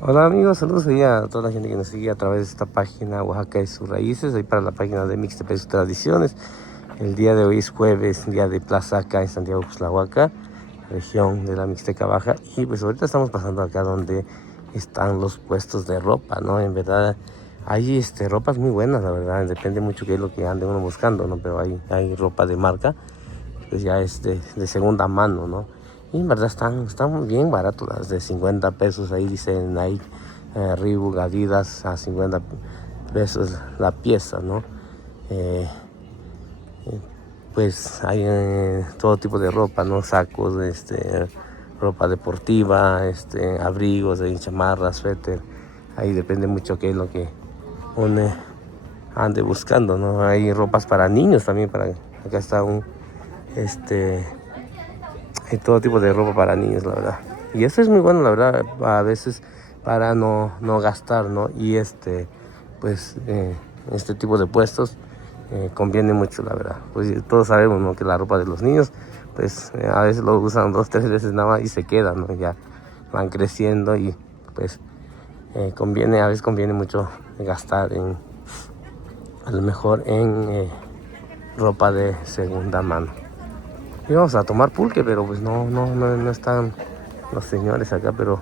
Hola amigos, saludos ahí a toda la gente que nos sigue a través de esta página Oaxaca y sus raíces, ahí para la página de Mixtepe y sus tradiciones. El día de hoy es jueves, día de plaza acá en Santiago Cuxtlahuaca, región de la Mixteca Baja. Y pues ahorita estamos pasando acá donde están los puestos de ropa, ¿no? En verdad hay ropas muy buenas, la verdad, depende mucho qué es lo que ande uno buscando, ¿no? Pero hay ropa de marca, pues ya es de segunda mano, ¿no? Y en verdad están bien baratos, las de 50 pesos, ahí dicen Nike, Reebok, Adidas a 50 pesos la pieza, ¿no? Pues hay todo tipo de ropa, ¿no? Sacos, ropa deportiva, abrigos, chamarras, suéter. Ahí depende mucho qué es lo que uno ande buscando, ¿no? Hay ropas para niños también, acá está hay todo tipo de ropa para niños, la verdad. Y esto es muy bueno, la verdad, a veces para no gastar, ¿no? Y pues, este tipo de puestos conviene mucho, la verdad. Pues todos sabemos, ¿no? Que la ropa de los niños, pues a veces lo usan 2, 3 veces nada más y se quedan, ¿no? Ya van creciendo y pues a veces conviene mucho gastar a lo mejor en ropa de segunda mano. Y vamos a tomar pulque, pero pues no están los señores acá, pero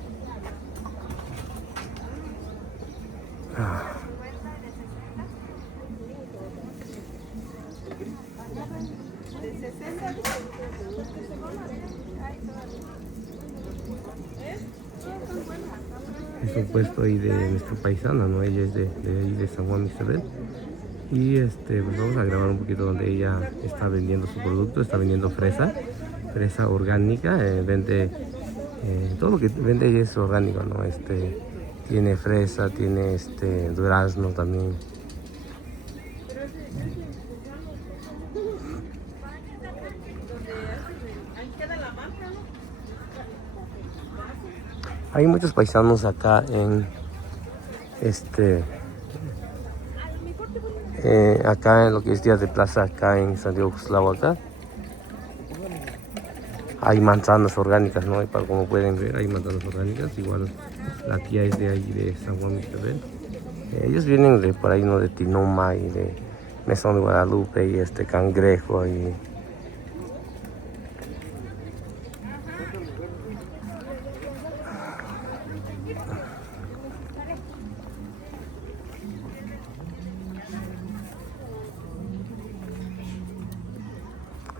es un puesto ahí de nuestra paisana, ¿no? Ella es de ahí de San Juan Isabel. Y pues vamos a grabar un poquito donde ella está vendiendo su producto, está vendiendo fresa orgánica, vende todo lo que vende ella es orgánico, ¿no? Tiene fresa, tiene durazno también. Hay muchos paisanos acá acá en lo que es día de plaza acá en Santiago Cuxtlahuaca. Hay manzanas orgánicas, ¿no? Y como pueden ver, hay manzanas orgánicas. Igual la tía es de ahí de San Juan Isabel. Ellos vienen de por ahí, ¿no? De Tinoma y de Mesón de Guadalupe y Cangrejo y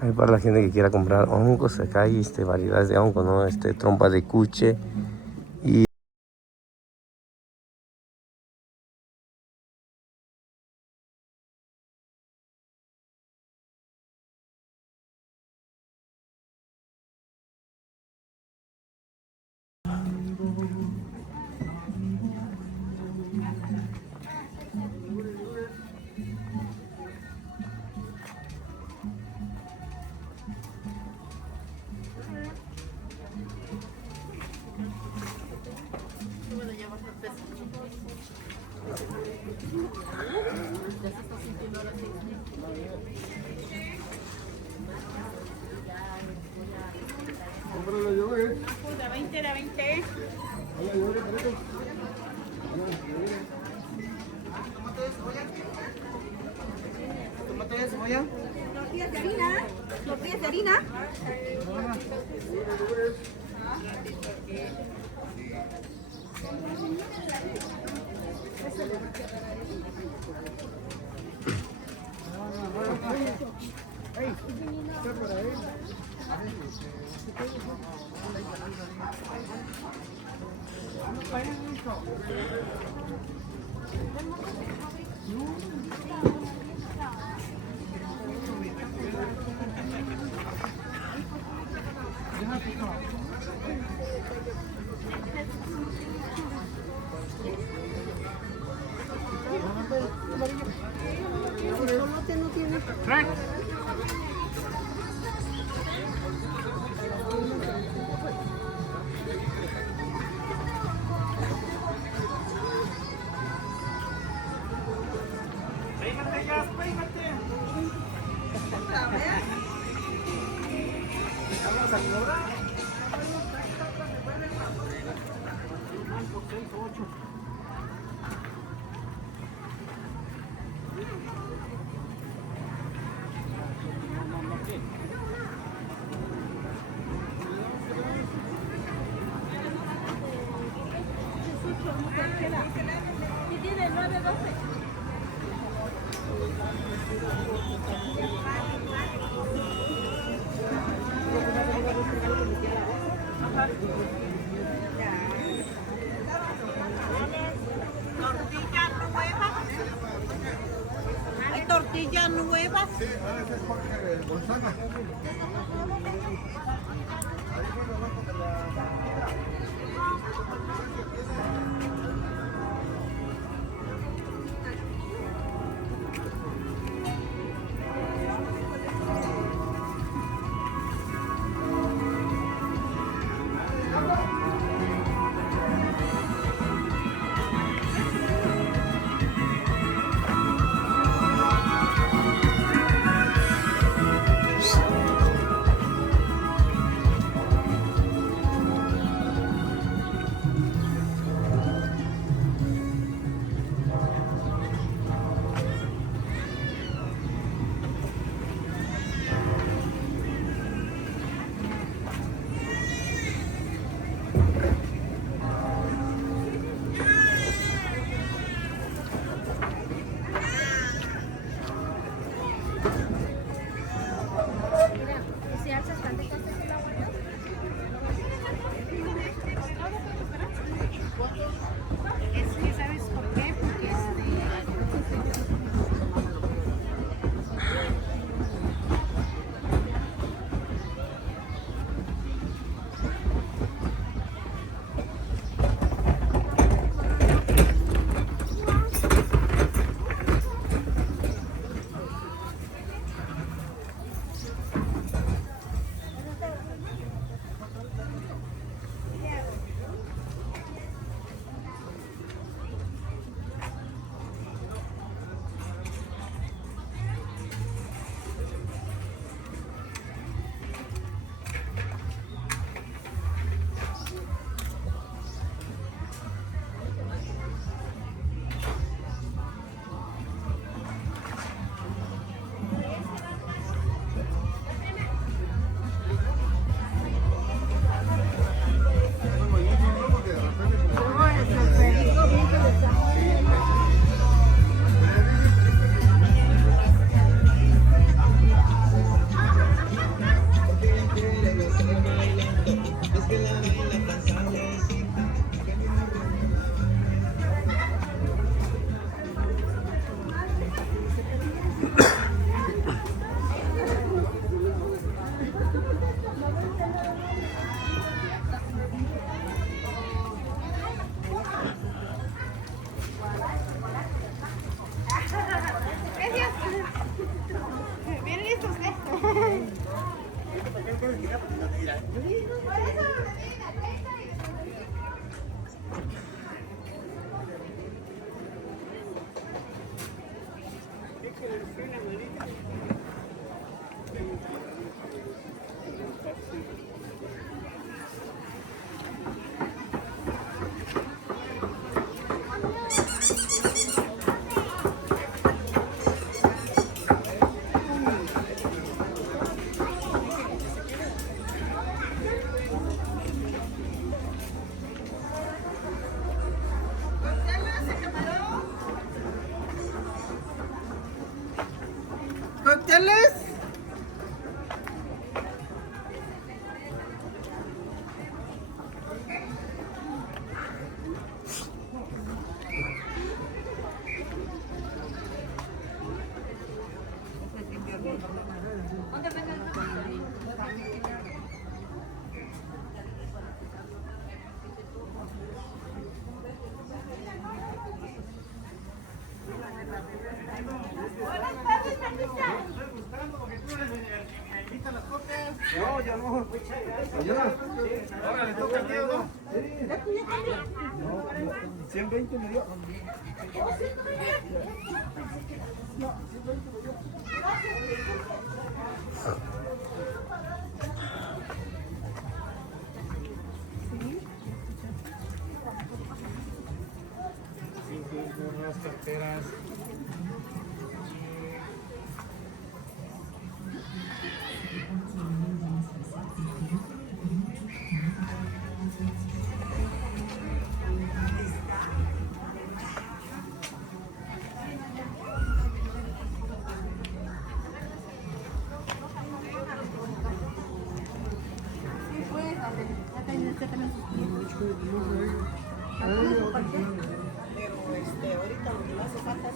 hay para la gente que quiera comprar hongos. Acá hay variedades de hongos, ¿no? Trompa de cuche y De 20 de 20. ¿Tomate de cebolla? ¿Tortillas de harina? ¿Tortillas de harina? Y tiene 9, 12. Tortillas nuevas. ¿Hay tortillas nuevas? Sí, ese es Jorge Bolzana. Es que, ¿sabes por qué? Porque ¿Cócteles? No, ya no. Mañana. Ahora le toca al tío, ¿no? 120 me dio. carteras. Pero ahorita lo que le hace falta es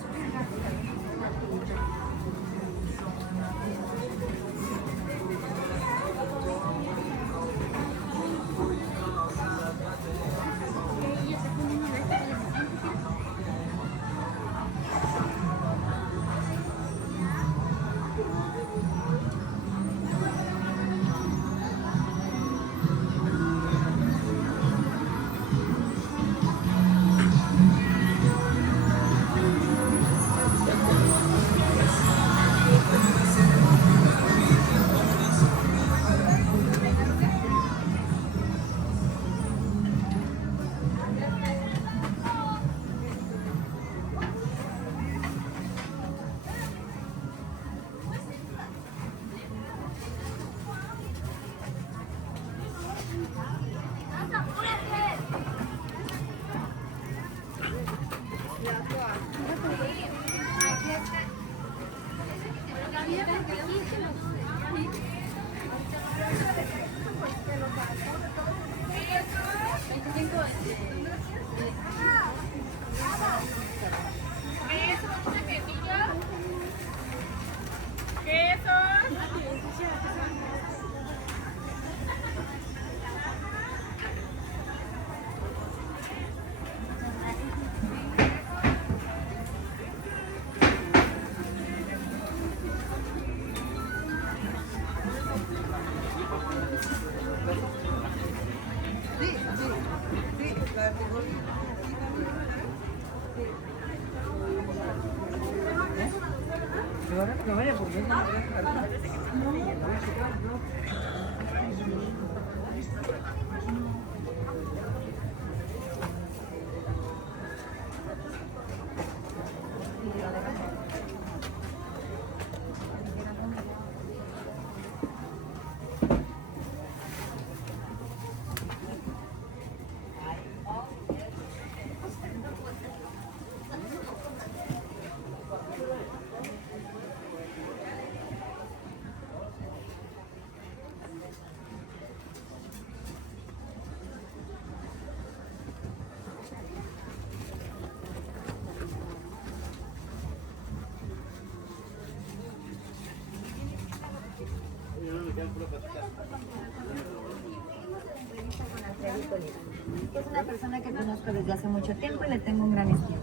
Es una persona que conozco desde hace mucho tiempo y le tengo un gran estima.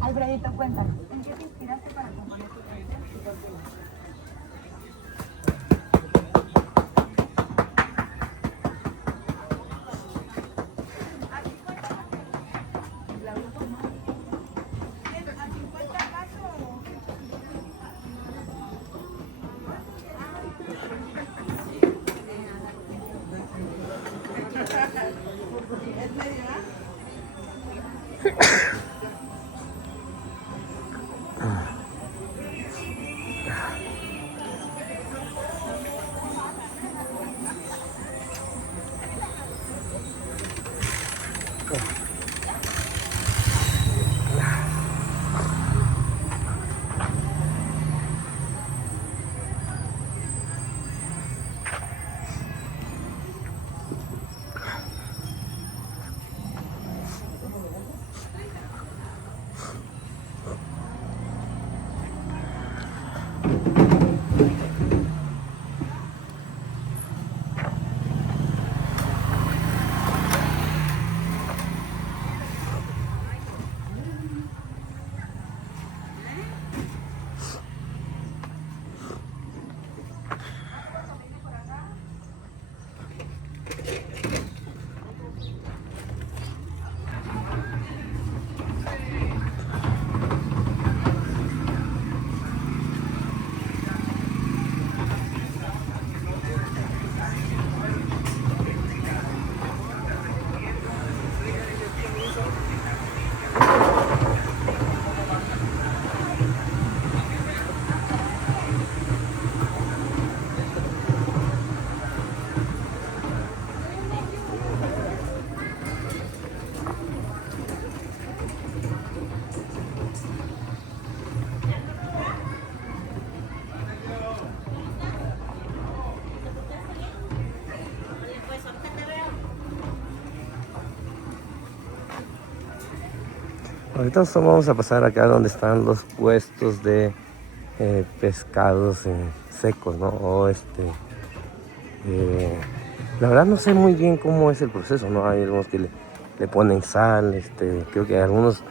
Alfredito, cuéntanos, ¿en qué te inspiraste para componer tu canción? Ahorita nosotros vamos a pasar acá donde están los puestos de pescados secos, ¿no? O la verdad no sé muy bien cómo es el proceso, ¿no? Hay algunos que le ponen sal, creo que algunos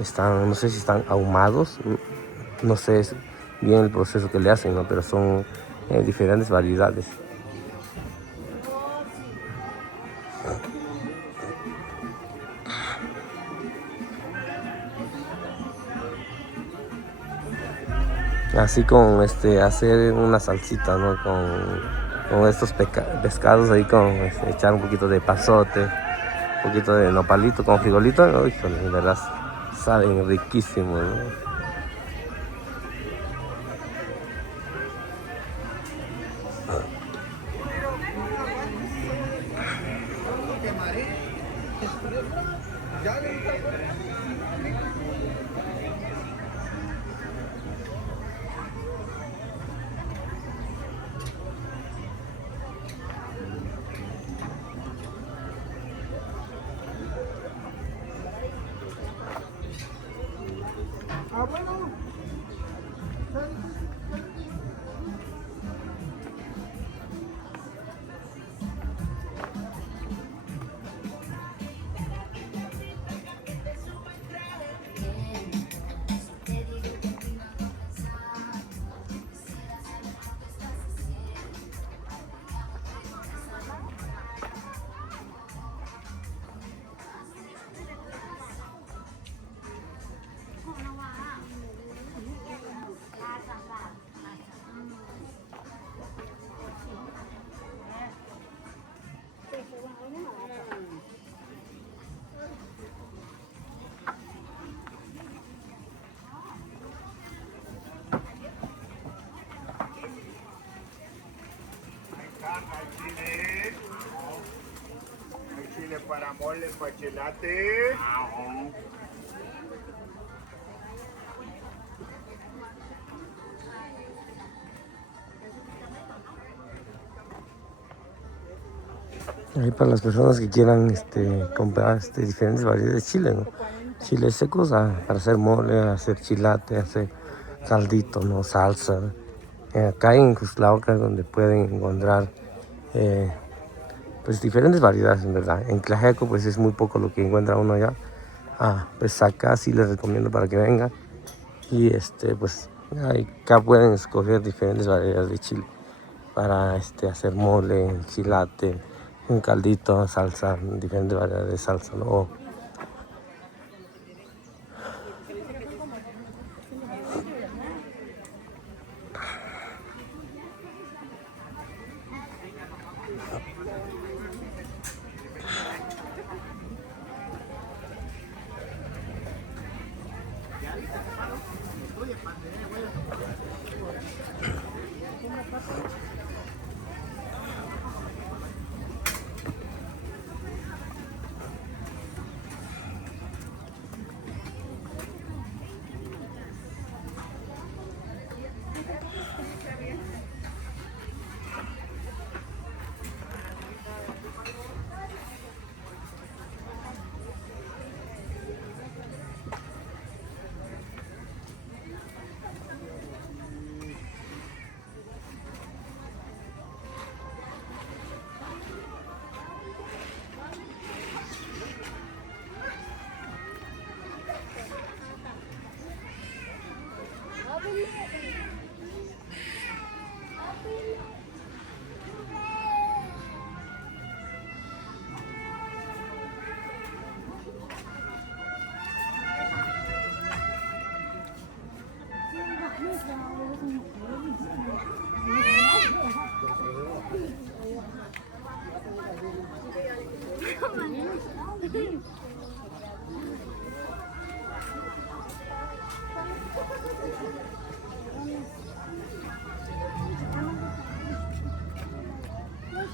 están, no sé si están ahumados, no sé bien el proceso que le hacen, ¿no? Pero son diferentes variedades. Así con hacer una salsita, ¿no? Con estos pescados ahí, con echar un poquito de pasote, un poquito de nopalito con frijolito, ¿no? Híjole, de verdad saben riquísimo, ¿no? Hay chile para mole, para chilate. Ahí para las personas que quieran comprar diferentes variedades de chile, ¿no? Chiles secos para hacer mole, hacer chilate, hacer caldito, ¿no? Salsa. Acá en Cuslauca es donde pueden encontrar pues diferentes variedades, en verdad. En Tlajeco pues es muy poco lo que encuentra uno allá. Pues acá sí les recomiendo para que vengan. Y pues acá pueden escoger diferentes variedades de chile para hacer mole, chilate, un caldito, salsa, diferentes variedades de salsa, ¿no?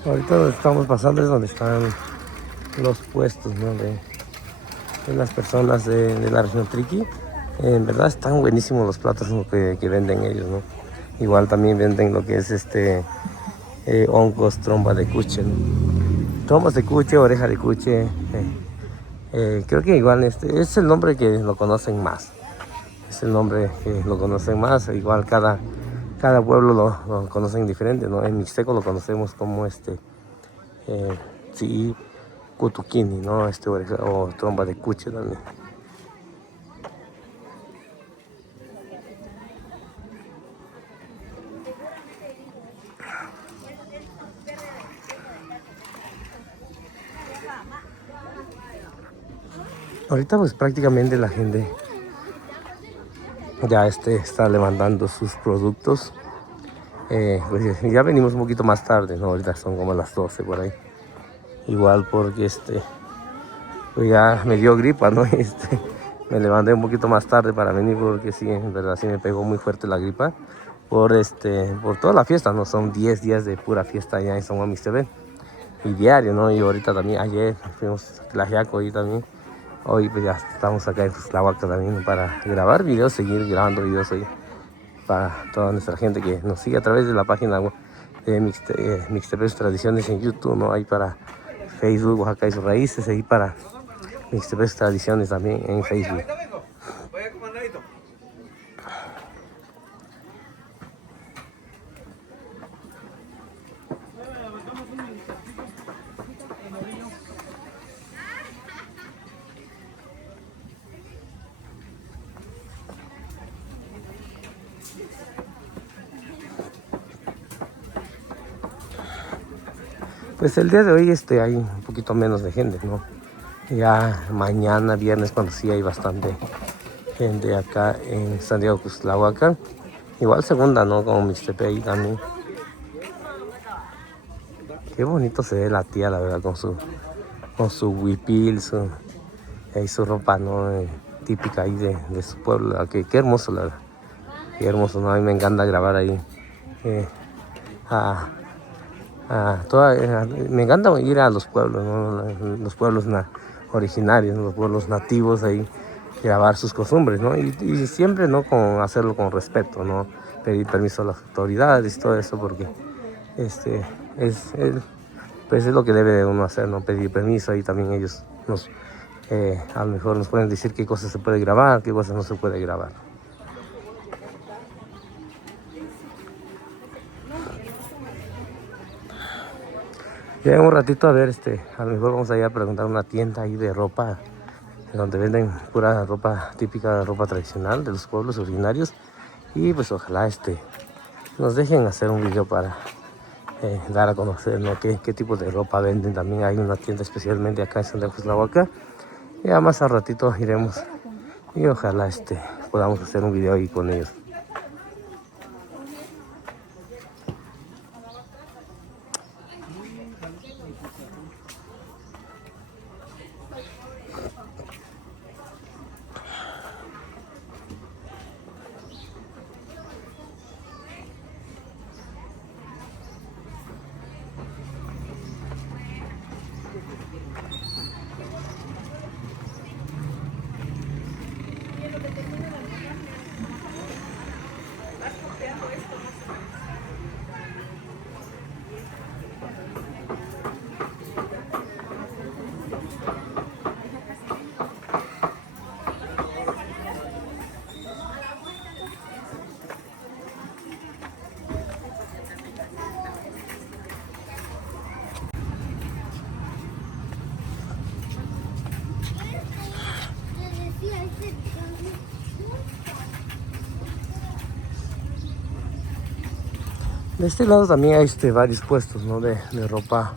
Ahorita donde estamos pasando es donde están los puestos, ¿no? de las personas de la región Triqui. En verdad están buenísimos los platos, ¿no? que venden ellos, ¿no? Igual también venden lo que es hongos, tromba de cuche, ¿no? Trombas de cuche, oreja de cuche, Creo que igual este es el nombre que lo conocen más. Es el nombre que lo conocen más. Igual cada pueblo lo conocen diferente, ¿no? En mixteco lo conocemos como sí, cutuquini, ¿no? O trompa de cuche también. Ahorita pues prácticamente la gente ya está levantando sus productos. Pues ya venimos un poquito más tarde, ¿no? Ahorita son como las 12 por ahí. Igual porque pues ya me dio gripa, ¿no? Me levanté un poquito más tarde para venir porque sí, en verdad sí me pegó muy fuerte la gripa. Por toda la fiesta, ¿no? Son 10 días de pura fiesta allá en San Juan Mixtepec. Y diario, ¿no? Y ahorita también, ayer fuimos a Tlaxiaco y también. Hoy pues ya estamos acá en Cuxtlahuaca también para grabar videos, seguir grabando videos hoy para toda nuestra gente que nos sigue a través de la página web de Mixtepec Tradiciones en YouTube, ¿no? Hay para Facebook, Oaxaca y sus raíces, y para Mixtepec Tradiciones también en Facebook. Pues el día de hoy hay un poquito menos de gente, ¿no? Ya mañana, viernes, cuando sí hay bastante gente acá en Santiago Cuxtlahuaca. Igual segunda, ¿no? Como Mixtepec ahí también. Qué bonito se ve la tía, la verdad, con su huipil, su ropa, ¿no? Típica ahí de su pueblo. Qué hermoso, la verdad. Qué hermoso, ¿no? A mí me encanta grabar ahí. Me encanta ir a los pueblos, ¿no? Los pueblos originarios, ¿no? Los pueblos nativos ahí, grabar sus costumbres, ¿no? Y siempre, ¿no? Hacerlo con respeto, ¿no? Pedir permiso a las autoridades y todo eso, porque pues es lo que debe uno hacer, ¿no? Pedir permiso. Y también ellos a lo mejor nos pueden decir qué cosas se puede grabar, qué cosas no se puede grabar. Ya en un ratito a ver, a lo mejor vamos a ir a preguntar una tienda ahí de ropa, donde venden pura ropa típica, ropa tradicional de los pueblos originarios. Y pues ojalá nos dejen hacer un video para dar a conocer, ¿no? qué tipo de ropa venden. También hay una tienda especialmente acá en Santiago Cuxtlahuaca. Ya más al ratito iremos y ojalá podamos hacer un video ahí con ellos. De este lado también hay varios puestos, ¿no? de ropa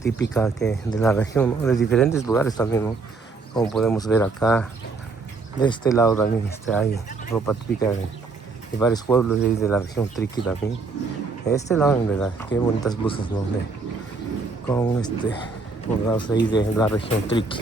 típica de la región, ¿no? De diferentes lugares también, ¿no? Como podemos ver acá. De este lado también hay ropa típica de varios pueblos de la región Triqui también. De este lado, en verdad, qué bonitas blusas, ¿no? Con bordados ahí de la región Triqui.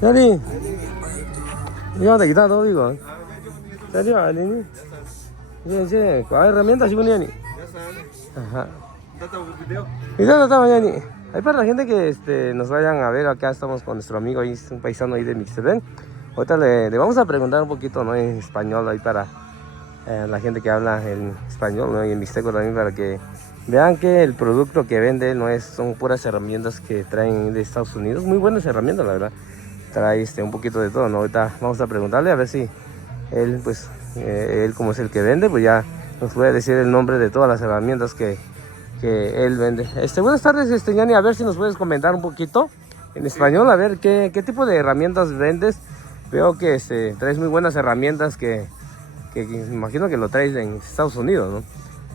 Yani. 이거 이따 이거. ¿Serio, Alini? Sí, ¿cuál herramienta, chico, ni? Ajá. Y está mañana. Ahí para la gente que nos vayan a ver, acá estamos con nuestro amigo, ahí, un paisano ahí de Mixtepec. Ahorita le vamos a preguntar un poquito, ¿no? En español ahí para la gente que habla en español, ¿no? Y en mixteco también, para que vean que el producto que vende son puras herramientas que traen de Estados Unidos. Muy buenas herramientas, la verdad. Trae un poquito de todo, ¿no? Ahorita vamos a preguntarle a ver si él, pues, él como es el que vende, pues ya nos puede decir el nombre de todas las herramientas que él vende. Buenas tardes, Yani, a ver si nos puedes comentar un poquito en español, a ver qué tipo de herramientas vendes. Veo que traes muy buenas herramientas que me imagino que lo traes en Estados Unidos, ¿no?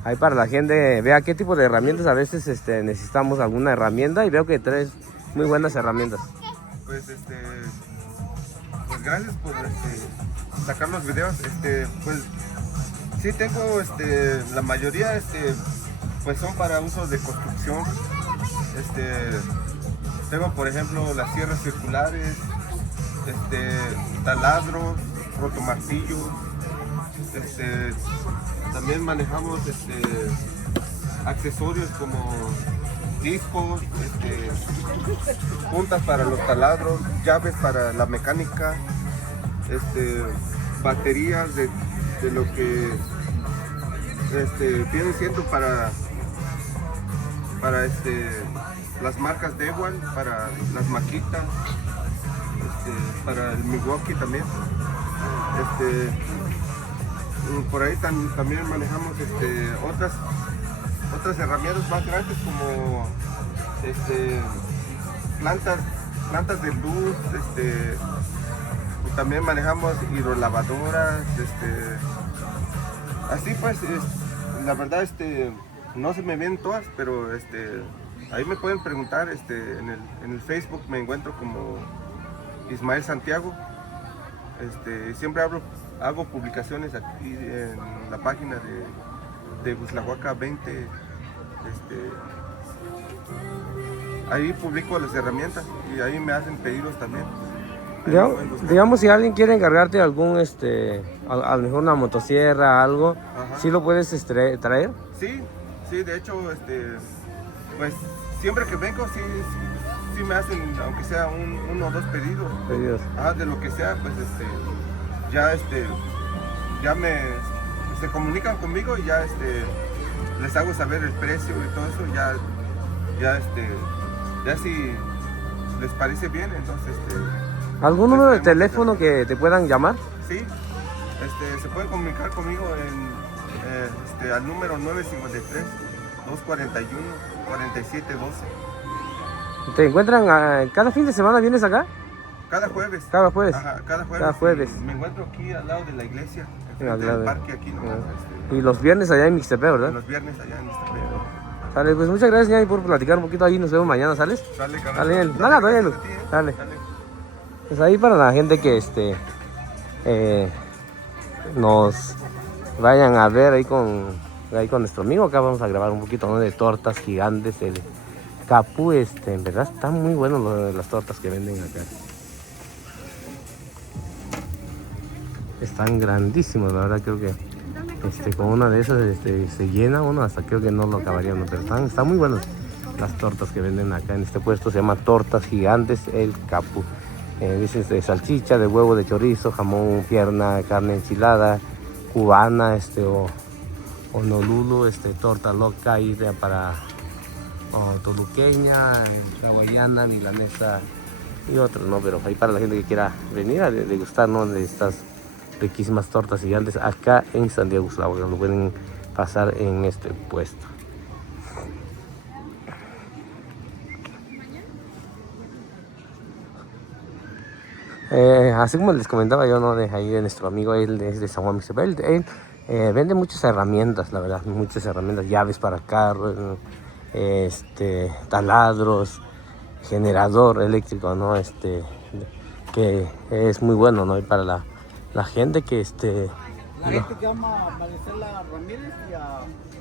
Ahí para la gente vea qué tipo de herramientas a veces necesitamos alguna herramienta, y veo que traes muy buenas herramientas. Pues pues gracias por sacar los videos. Pues sí tengo la mayoría pues son para usos de construcción. Tengo por ejemplo las sierras circulares, taladros, rotomartillos. También manejamos accesorios como discos, puntas para los taladros, llaves para la mecánica, baterías de lo que viene siendo para las marcas de Ewald, para las maquitas, para el Milwaukee también. Por ahí también manejamos otras herramientas más grandes como plantas de luz, también manejamos hidrolavadoras, así pues, la verdad no se me vienen todas, pero ahí me pueden preguntar, en el Facebook me encuentro como Ismael Santiago. Siempre hago publicaciones aquí en la página de Guslahuaca 20. Ahí publico las herramientas y ahí me hacen pedidos también. Digamos, si alguien quiere encargarte algún, a lo mejor una motosierra, algo, Ajá. ¿sí lo puedes traer? Sí, de hecho, pues siempre que vengo, sí me hacen, aunque sea uno o dos pedidos. De lo que sea, pues ya se comunican conmigo y ya les hago saber el precio y todo eso, ya si les parece bien, entonces ¿algún número de teléfono que te puedan llamar? Sí, se pueden comunicar conmigo al número 953-241-4712. ¿Te encuentran cada fin de semana? ¿Vienes acá? Cada jueves. Cada jueves. Ajá, cada Cada jueves. Me encuentro aquí al lado de la iglesia, Al enfrente lado del de- parque aquí nomás. Y los viernes allá en Mixtepec, ¿verdad? Los viernes allá en Mixtepec. Sale, pues muchas gracias, Yani, por platicar un poquito ahí. Nos vemos mañana, ¿sales? Dale, carnal. Dale, nada, Gracias dale, a ti, dale. Dale. Pues ahí para la gente que nos vayan a ver ahí con nuestro amigo. Acá vamos a grabar un poquito, ¿no? De tortas gigantes, el Capu. En verdad están muy buenos las tortas que venden acá. Están grandísimos, la verdad. Creo que con una de esas se llena uno, hasta creo que no lo acabaría uno, pero están muy buenas las tortas que venden acá en este puesto. Se llama Tortas Gigantes El Capu. Dices de salchicha, de huevo, de chorizo, jamón, pierna, carne enchilada, cubana, honolulu, torta loca ahí para toluqueña, hawaiana, milanesa y otros, ¿no? Pero ahí para la gente que quiera venir a degustar, ¿no? De estas riquísimas tortas gigantes acá en Santiago Guslahuaca, lo pueden pasar en este puesto. Así como les comentaba yo, ¿no? De ahí de nuestro amigo, él es de San Juan Mixtepec. Él vende muchas herramientas, la verdad, muchas herramientas, llaves para carros, taladros, generador eléctrico, ¿no? Que es muy bueno, ¿no? Y para la gente que La gente que ama a Maricela Ramírez y a...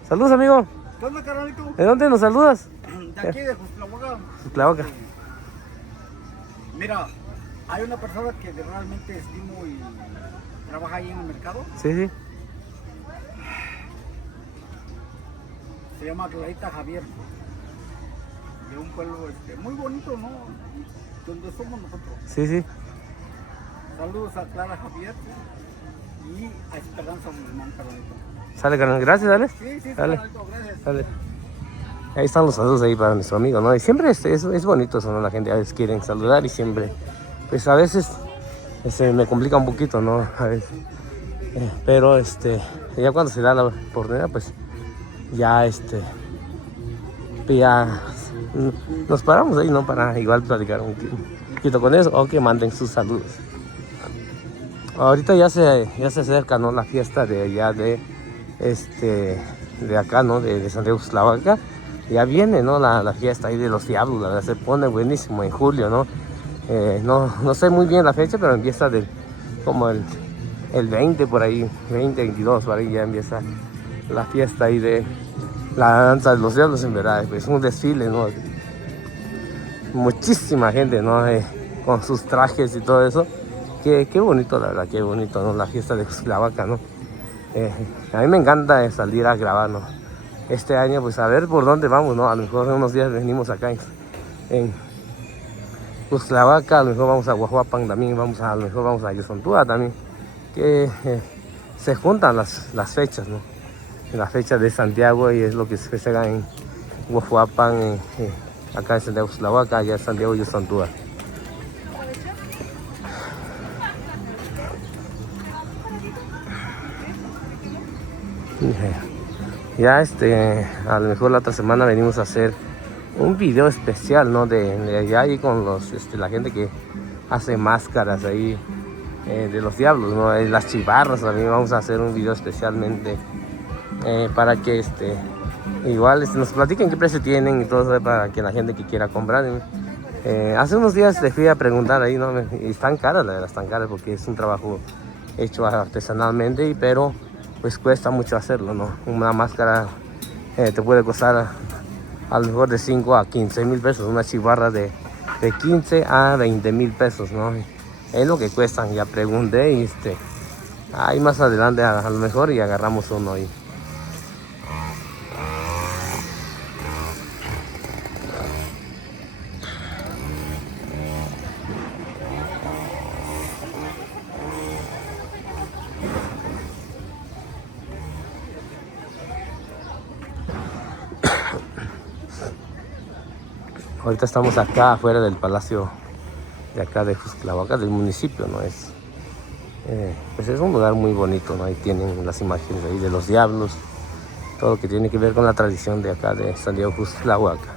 Saludos, amigo. ¿Qué onda, carnalito? ¿De dónde nos saludas? De aquí, de Guslahuaca. Clavaca. Mira, Hay una persona que realmente estimo y trabaja ahí en el mercado. Sí, sí. Se llama Clarita Javier. De un pueblo muy bonito, ¿no? Donde somos nosotros. Sí, sí. Saludos a Clara Javier y a Esperanza Guzmán, Carolito. Sale, carnal. Gracias, dale. Sí, sí, Dale. Carolito, gracias. Dale. Ahí están los saludos ahí para nuestro amigo, ¿no? Y siempre es bonito eso, ¿no? La gente a veces quieren saludar y siempre, pues a veces me complica un poquito, ¿no? A veces. Pero ya cuando se da la oportunidad, pues ya ya nos paramos ahí, ¿no? Para igual platicar un poquito con ellos o que manden sus saludos. Ahorita ya se acerca, ¿no? La fiesta de allá de acá, ¿no? De Santiago Cuxtlahuaca. Ya viene, ¿no? La fiesta ahí de los diablos, la verdad se pone buenísimo en julio, ¿no? No sé muy bien la fecha, pero empieza como el 20 por ahí, 20, 22 por ahí ya empieza la fiesta ahí de la danza de los diablos, en verdad. Es un desfile, ¿no? Muchísima gente, ¿no? Con sus trajes y todo eso. Qué bonito, la verdad, qué bonito, ¿no? La fiesta de Cuxtlahuaca, ¿no? A mí me encanta salir a grabar, ¿no? Este año, pues a ver por dónde vamos, ¿no? A lo mejor unos días venimos acá en Cuxtlahuaca, a lo mejor vamos a Huajuapan también, a lo mejor vamos a Yozontúa también. Que se juntan las fechas, ¿no? La fecha de Santiago y es lo que se festeja en Huajuapan, acá en Santiago Cuxtlahuaca, allá en Santiago Yozontúa. Ya a lo mejor la otra semana venimos a hacer un video especial, ¿no? De allá y con la gente que hace máscaras ahí de los diablos, ¿no? Las chivarras también vamos a hacer un video especialmente para que igual nos platiquen qué precio tienen y todo eso para que la gente que quiera comprar. Hace unos días les fui a preguntar ahí, ¿no? Y están caras, la verdad, están caras porque es un trabajo hecho artesanalmente, pero pues cuesta mucho hacerlo, ¿no? Una máscara te puede costar a lo mejor de 5 a 15 mil pesos, una chivarra de 15 a 20 mil pesos, ¿no? Es lo que cuestan. Ya pregunté y ahí más adelante a lo mejor y agarramos uno ahí. Ahorita estamos acá afuera del palacio de acá de Cuxtlahuaca, del municipio, ¿no? Pues es un lugar muy bonito, ¿no? Ahí tienen las imágenes ahí de los diablos, todo lo que tiene que ver con la tradición de acá de Santiago Cuxtlahuaca.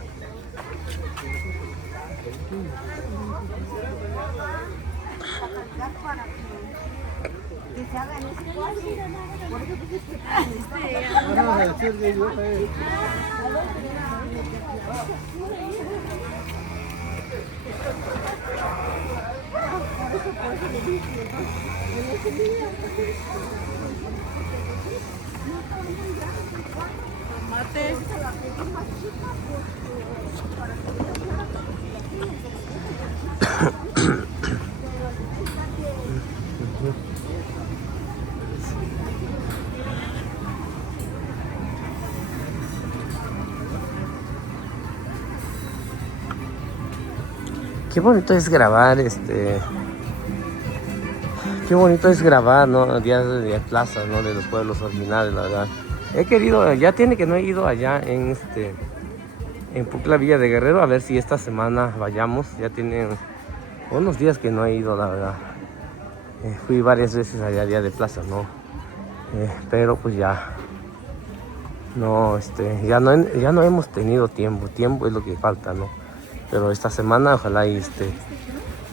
Qué bonito es grabar, qué bonito es grabar, ¿no? Días de plazas, ¿no? De los pueblos originales, la verdad. He querido, ya tiene que no he ido allá en Pucla Villa de Guerrero, a ver si esta semana vayamos. Ya tiene unos días que no he ido, la verdad. Fui varias veces allá, día de plaza, ¿no? Pero pues ya no, ya no hemos tenido tiempo es lo que falta, ¿no? Pero esta semana ojalá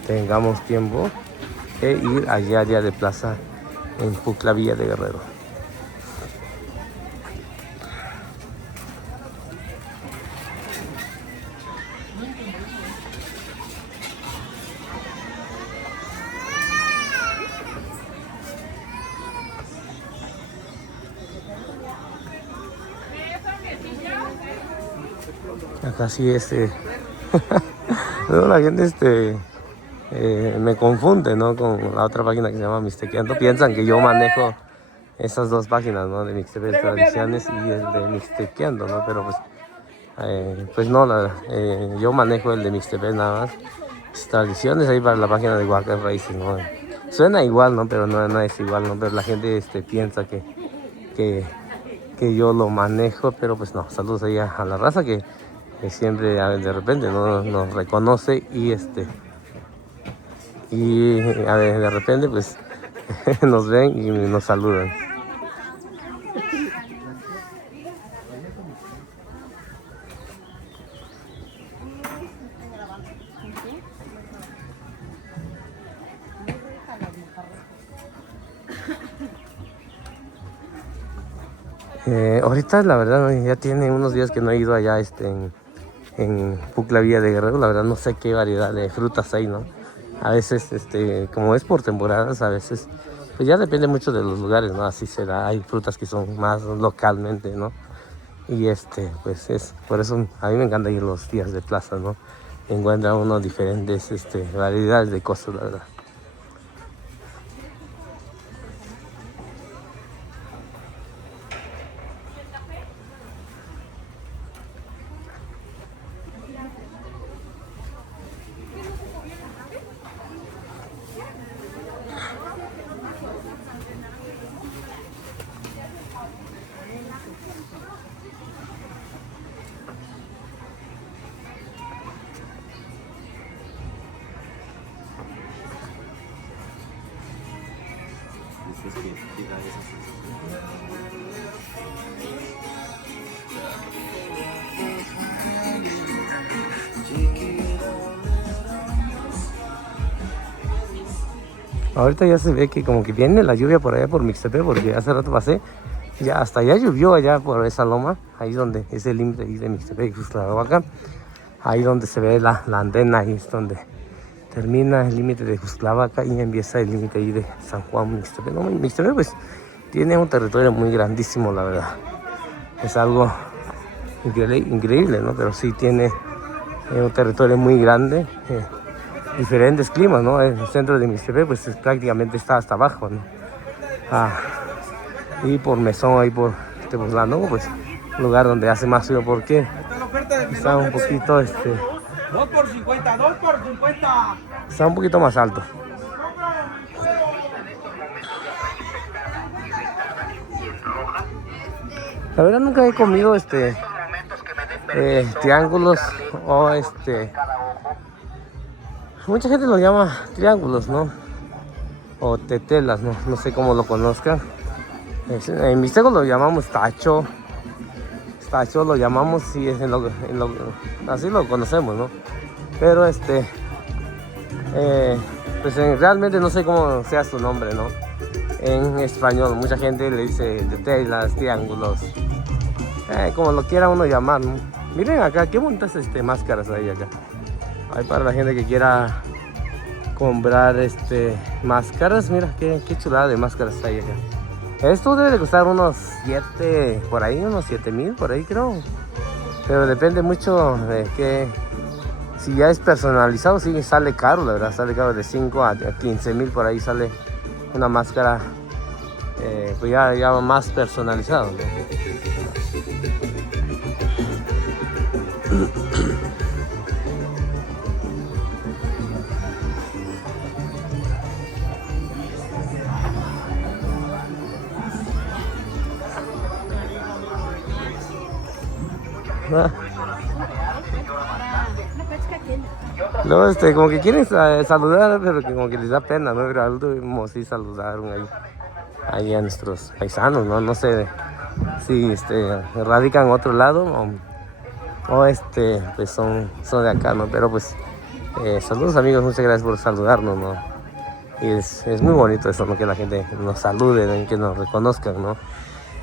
tengamos tiempo de ir allá día de plaza en Pucla Villa de Guerrero. Acá sí no, la gente me confunde, ¿no? Con la otra página que se llama Mixtequeando. Piensan que yo manejo esas dos páginas, ¿no? De Mixtepe Tradiciones y el de Mixtequeando, ¿no? Pero pues no, yo manejo el de Mixtepe nada más. Tradiciones ahí para la página de Oaxaca Raíces, ¿no? Suena igual, ¿no? Pero no es igual, ¿no? Pero la gente piensa que yo lo manejo, pero pues no. Saludos ahí a la raza que siempre de repente no nos reconoce y de repente pues nos ven y nos saludan. Ahorita la verdad ya tiene unos días que no he ido allá en Pucla Villa de Guerrero. La verdad no sé qué variedad de frutas hay, ¿no? A veces como es por temporadas, a veces pues ya depende mucho de los lugares, ¿no? Así será. Hay frutas que son más localmente, ¿no? Y pues es por eso a mí me encanta ir los días de plaza, ¿no? Encuentra uno diferentes variedades de cosas, la verdad. Ahorita ya se ve que como que viene la lluvia por allá por Mixtepe, porque hace rato pasé, ya hasta allá llovió allá por esa loma, ahí donde es el límite de Mixtepe y Juxtlahuaca, ahí donde se ve la andena, ahí es donde termina el límite de Juxtlahuaca y empieza el límite ahí de San Juan Mixtepe. No, Mixtepe pues tiene un territorio muy grandísimo, la verdad, es algo increíble, ¿no? Pero sí tiene un territorio muy grande. Diferentes climas, ¿no? El centro de Mixtepe pues prácticamente está hasta abajo, ¿no? Y por Mesón, ahí por Tepoztlán, pues lugar donde hace más frío porque está un poquito 2 por 50, 2 por 50. Está un poquito más alto. La verdad nunca he comido triángulos o mucha gente lo llama triángulos, ¿no? O tetelas, no sé cómo lo conozcan. En Mixteco lo llamamos tacho. Tacho lo llamamos, sí, así lo conocemos, ¿no? Pero pues realmente no sé cómo sea su nombre, ¿no? En español, mucha gente le dice tetelas, triángulos, como lo quiera uno llamar, ¿no? Miren acá, qué bonitas máscaras hay acá. Hay para la gente que quiera comprar máscaras. Mira qué chulada de máscaras hay acá. Esto debe de costar unos 7 por ahí, unos 7,000 por ahí creo. Pero depende mucho de que si ya es personalizado, sí sale caro, la verdad, sale caro de 5 a 15,000 por ahí sale una máscara pues ya más personalizado, ¿no? Luego como que quieren saludar, pero que como que les da pena, ¿no? Pero al último sí saludaron ahí a nuestros paisanos, ¿no? No sé si radican en otro lado o pues son de acá, ¿no? Pero pues saludos amigos, muchas gracias por saludarnos, ¿no? Y es muy bonito eso, ¿no? Que la gente nos salude, ¿no? Y que nos reconozcan, ¿no?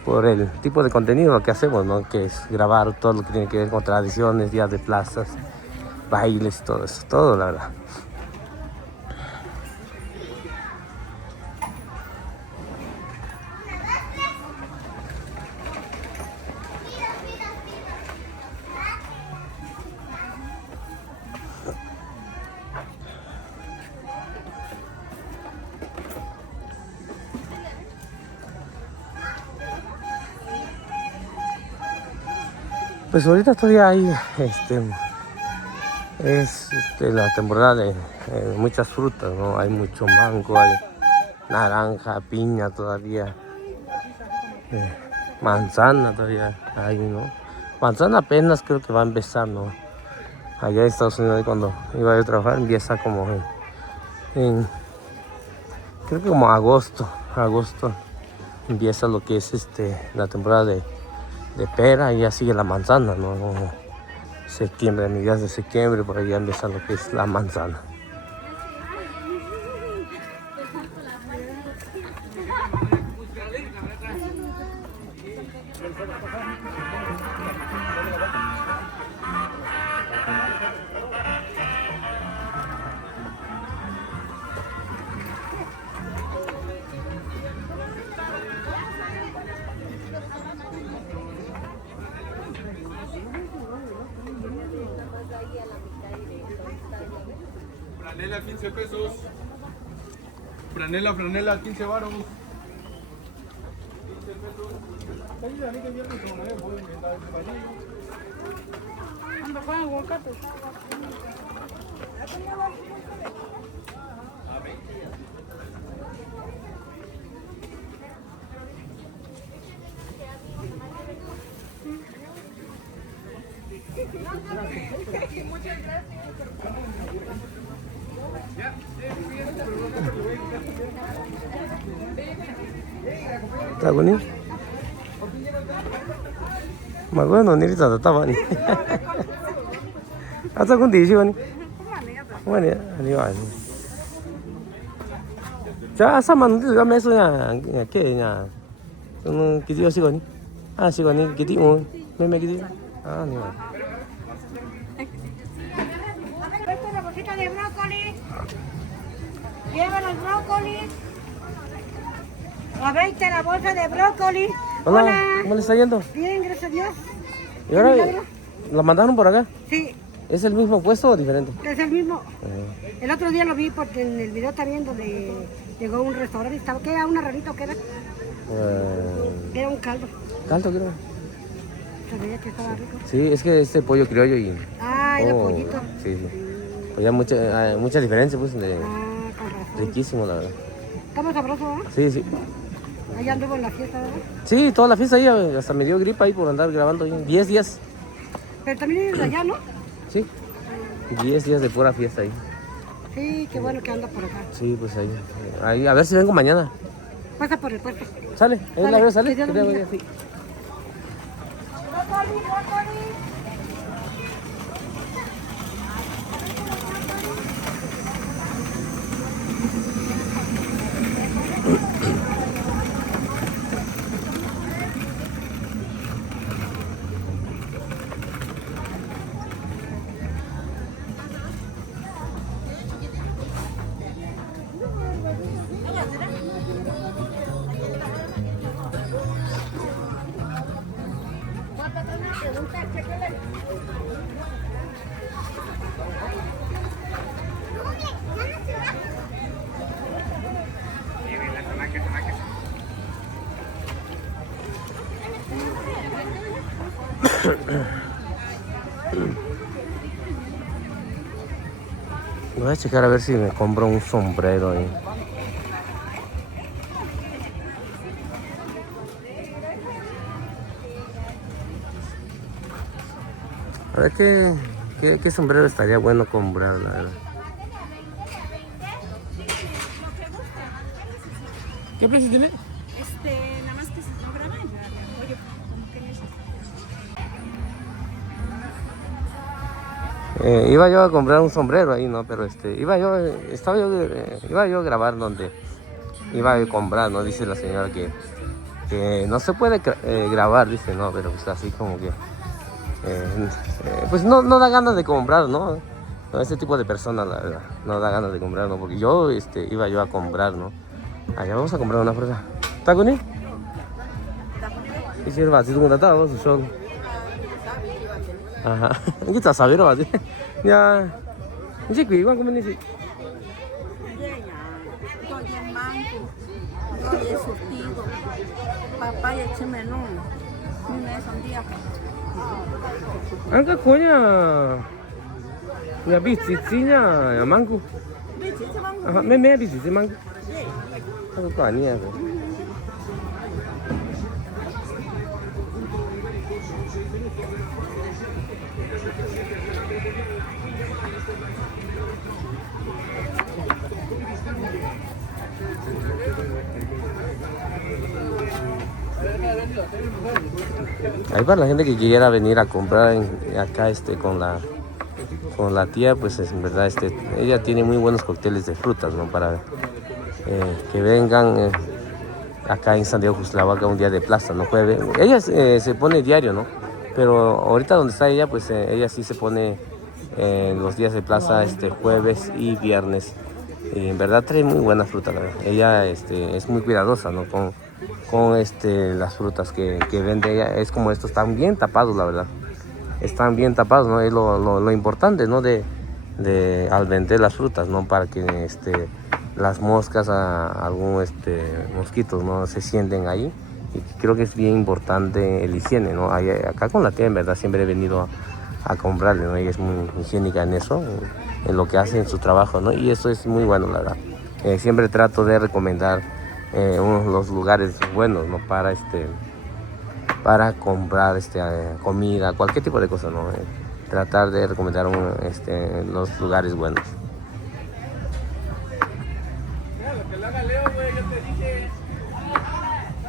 Por el tipo de contenido que hacemos, ¿no? Que es grabar todo lo que tiene que ver con tradiciones, días de plazas, bailes, todo eso, todo la verdad. Pues ahorita todavía hay, es la temporada de muchas frutas, ¿no? Hay mucho mango, hay naranja, piña todavía, manzana todavía hay, ¿no? Manzana apenas creo que va a empezar, ¿no? Allá en Estados Unidos cuando iba yo a trabajar empieza como creo que como agosto empieza lo que es la temporada de pera y ya sigue la manzana, ¿no? Septiembre, a mediados de septiembre, por allá empieza lo que es la manzana. Franela 15 pesos. Franela 15 varos. 15 pesos. Anda con aguacate. ¿Está bonito? Mà có nó nít giờ tao vậy. À sao con tí chứ anh? Không phải anh gọi. Chả sao mà nó tự mấy số nhà kia nhà. Nó cái gì xí à xí còn cái gì mà mấy cái gì. À anh gọi. Esta es la bolsita de brócoli. Lleva los brócoli. A 20 la bolsa de brócoli. Hola, ¿cómo le está yendo? Bien, gracias a Dios. ¿Y ahora lo mandaron por acá? Sí, ¿Es el mismo puesto o diferente? es el mismo. El otro día lo vi porque en el video también donde llegó a un restaurante y estaba, ¿qué era? ¿Una rarita o qué era? Era un caldo. ¿Caldo creo? Se veía que estaba rico. Sí, es que este pollo criollo y... Ah, era pollito. Sí, sí. Pues ya mucha diferencia, pues, Ah, con razón. riquísimo, la verdad. Estaba sabroso, ¿eh? Sí, sí. Allá anduvo en la fiesta, ¿verdad? Sí, toda la fiesta ahí, hasta me dio gripa ahí por andar grabando ahí. 10 días, Pero también eres de allá, ¿no? sí. 10 días de pura fiesta ahí. Sí, qué bueno que anda por acá. Sí, pues ahí. A ver si vengo mañana. Pasa por el puerto. ¿Sale? Ahí la veo, ¿sale? Que Dios lo Que te bendiga. vaya, sí. Brócoli, brócoli. Voy a checar a ver si me compro un sombrero ahí. A ver qué sombrero estaría bueno comprar, la verdad. ¿Qué precio tiene? Nada más que se programa ya. Oye, como que necesito. Iba yo a comprar un sombrero ahí, ¿no? Pero iba yo a grabar donde iba a comprar, ¿no? Dice la señora que no se puede grabar, dice, no, pero pues así como que pues no da ganas de comprar, ¿no? No, ese tipo de personas, la verdad, no da ganas de comprar, ¿no? Porque yo iba yo a comprar, ¿no? Allá vamos a comprar una fruta. ¿Está con él? Hicieron así como tratado, su show. Ajá. Cái trà sấy rồi chứ. Nha. Cái quỷ quan của mình gì? Oye, mango, oye, surtido, papaya, chimenón, una sandía. Angka konya ya bisitinya ya mangku. Aha, me bisiti mangku. Ako ko aniya ko. Ahí para la gente que quiera venir a comprar acá con la tía, pues en verdad ella tiene muy buenos cócteles de frutas, ¿no? Para que vengan acá en San Diego Cuxtlahuaca un día de plaza, ¿no? Ella se pone diario, ¿no? Pero ahorita donde está ella, pues ella sí se pone los días de plaza, jueves y viernes. Y en verdad trae muy buena fruta, la verdad. Ella es muy cuidadosa, ¿no? Con las frutas que vende ella. Es como estos, están bien tapados, la verdad. Están bien tapados, ¿no? Es lo importante, ¿no? Al vender las frutas, ¿no? Para que las moscas, algún mosquitos, ¿no? Se sienten ahí. Y creo que es bien importante el higiene, ¿no? Acá con la tía, en verdad, siempre he venido a comprarle, ¿no? Ella es muy higiénica en eso, en lo que hace en su trabajo, ¿no? Y eso es muy bueno, la verdad. Siempre trato de recomendar los lugares buenos, ¿no? Para comprar comida, cualquier tipo de cosa, ¿no? Tratar de recomendar los lugares buenos. Mira lo que le haga Leo.